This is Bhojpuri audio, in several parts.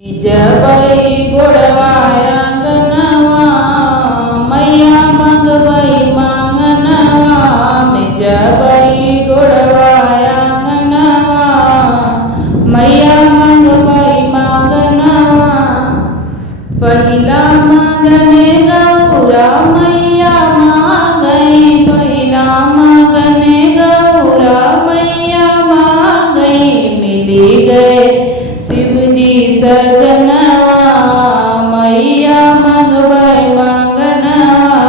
जबै गोड़वाया गनवा मैया मंगबै मांगनवा में जबै गोड़वाया गनवा मैया मंगबै मांगनवा पहिला मांगने गौरा मैया मांगई पहिला मांगने गौरा मैया मांगई मिली गए शिवजी सजनवा मैया मंगबै मांगनवा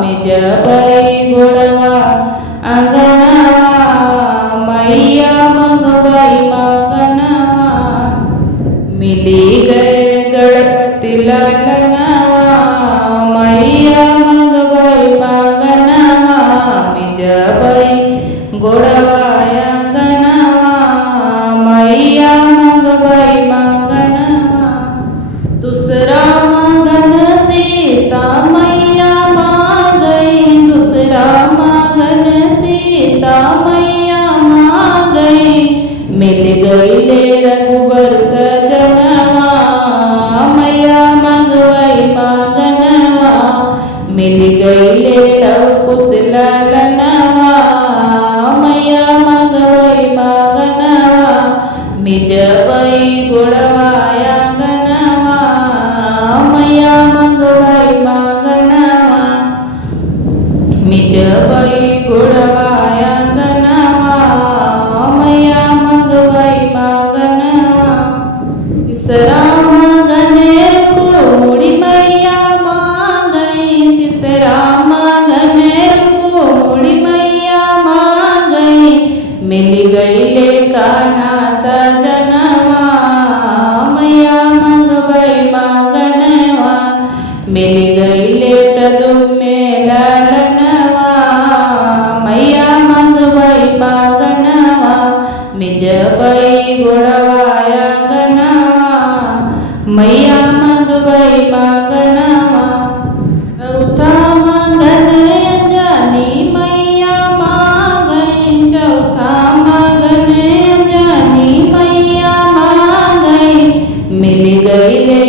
में जबै गोड़वा आंगनवा मैया मंगबै मांगनवा मिली गए गणपति ललनवा मैया मंगबै मांगनवा में जबै गोड़वा आंगनवा मैया मंगबै मांगनवा दूसरा मांगन सीता मैया मांगई दूसरा मांगन सीता मैया मांगई मिल गईले रघुबर सजनवा मैया मंगबै मांगनवा मिल गईले लव कुश ललनवा मैया मंगबै मांगनवा मिजबै गोड़वा आंगनवा मैया मंगबै मांगनवा मिजबै गोड़वा आंगनवा मैया मंगबै मांगनवा तीसरा मांगनेर को मुड़ी मैया मांगई तीसरा मांगनेर को मुड़ी मैया मांगई मिल गईले कान्हा सजनवा मैया मंगबै मांगनवा मिल गईले प्रदुम्न ललनवा मैया मंगबै मांगनवा मिजबै गोड़वा आंगनवा मैया मंगबै मांगनवा चौथा मांगन जानी मैया मांगई चौथा मांगन जानी मैया मांगई मिल गईले